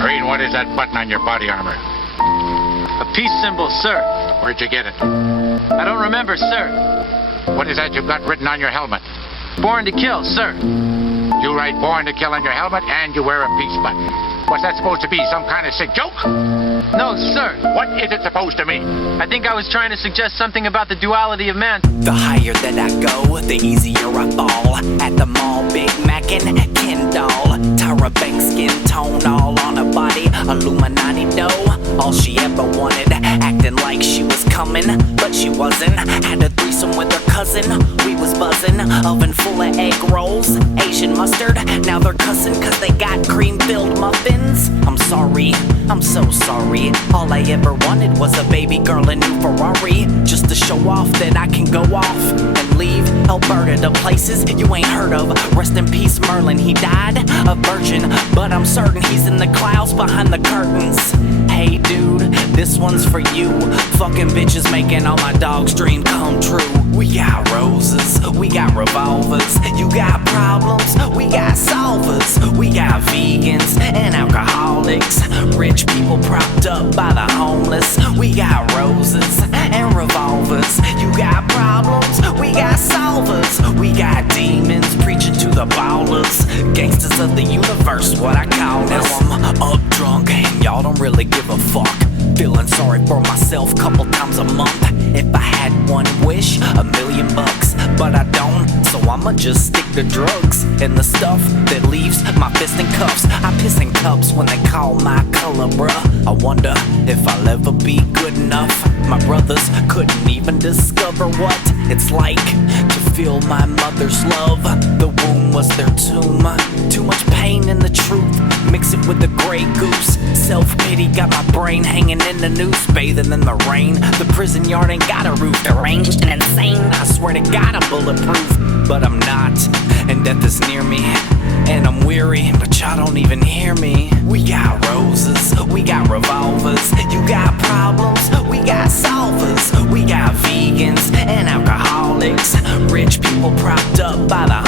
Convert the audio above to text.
Green, what is that button on your body armor? A peace symbol, sir. Where'd you get it? I don't remember, sir. What is that you've got written on your helmet? Born to kill, sir. You write born to kill on your helmet and you wear a peace button. What's that supposed to be? Some kind of sick joke? No, sir. What is it supposed to mean? I think I was trying to suggest something about the duality of man. The higher that I go, the easier I fall. At the mall, Big Mac and Ken doll. Tyra Banks skin tone all on her body. Illuminati dough, all she ever wanted. Acting like she was coming, but she wasn't. Had a threesome with her cousin, we was buzzing. Oven full of egg rolls, Asian mustard. Now they're cussing cause they got cream-filled muffins. I'm sorry, I'm so sorry. All I ever wanted was a baby girl in new Ferrari. Just to show off that I can go off and leave Alberta to places you ain't heard of. Rest in peace Merlin, he died a virgin, but I'm certain he's in the clouds behind the curtains. Hey dude, this one's for you. Fucking bitches making all my dogs' dream come true. We got roses, we got revolvers. You got problems, we got solvers. We got vegans and alcoholics. Rich people propped up by the homeless. We got roses and revolvers. You got problems, we got solvers. We got demons preaching to the ballers. Gangsters of the universe, what I call us. Now I'm up drunk and y'all don't really give a fuck. Feeling sorry for myself couple times a month. If I had one wish, $1 million, but I don't, so I'ma just stick to drugs and the stuff that leaves my fist in cuffs. I piss in cups when they call my color, bruh. I wonder if I'll ever be good enough. My brothers couldn't even discover what it's like to feel my mother's love. The womb was their tomb. Too much pain in the truth, mix it with the Grey Goose. Self-pity got my brain hanging in the noose, bathing in the rain. The prison yard ain't got a roof, deranged and insane. I swear to God I'm bulletproof, but I'm not. And death is near me, and I'm weary, but y'all don't even hear me. We got roses, we got revolvers. You got problems, we got solvers. We got vegans and alcoholics. Rich people propped up by the